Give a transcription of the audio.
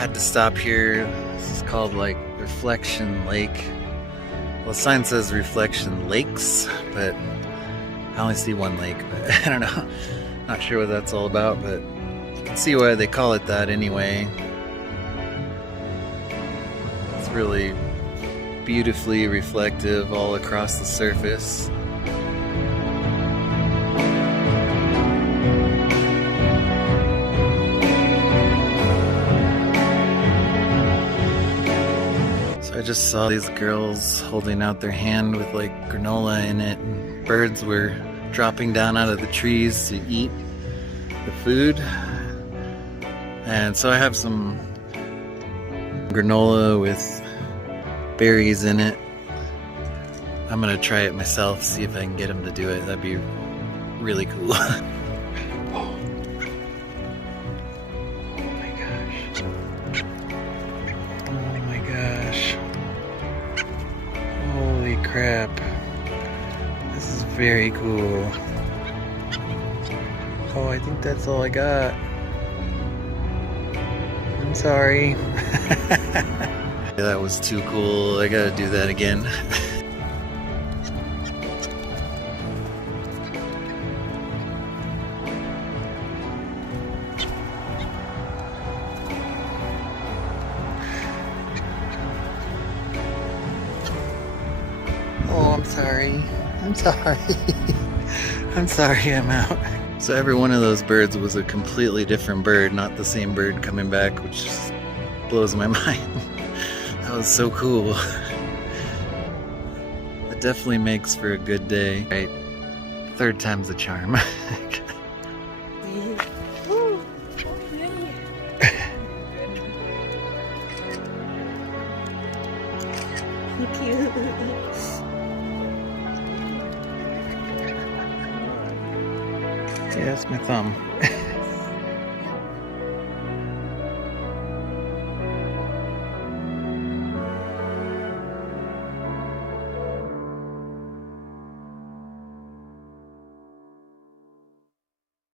had to stop here. This is called like Reflection Lake. Well, the sign says Reflection Lakes, but I only see one lake, but I don't know. Not sure what that's all about, but you can see why they call it that anyway. It's really beautifully reflective all across the surface. So I just saw these girls holding out their hand with like granola in it, and birds were dropping down out of the trees to eat the food. And so I have some granola with berries in it. I'm gonna try it myself, see if I can get them to do it. That'd be really cool. Oh my gosh. Oh my gosh. Holy crap. This is very cool. Oh, I think that's all I got. I'm sorry. That was too cool. I gotta do that again. Oh, I'm sorry. I'm sorry. I'm sorry, I'm out. So every one of those birds was a completely different bird, not the same bird coming back, which just blows my mind. That was so cool. It definitely makes for a good day. Right? Third time's the charm. Thank you. Yeah, that's my thumb.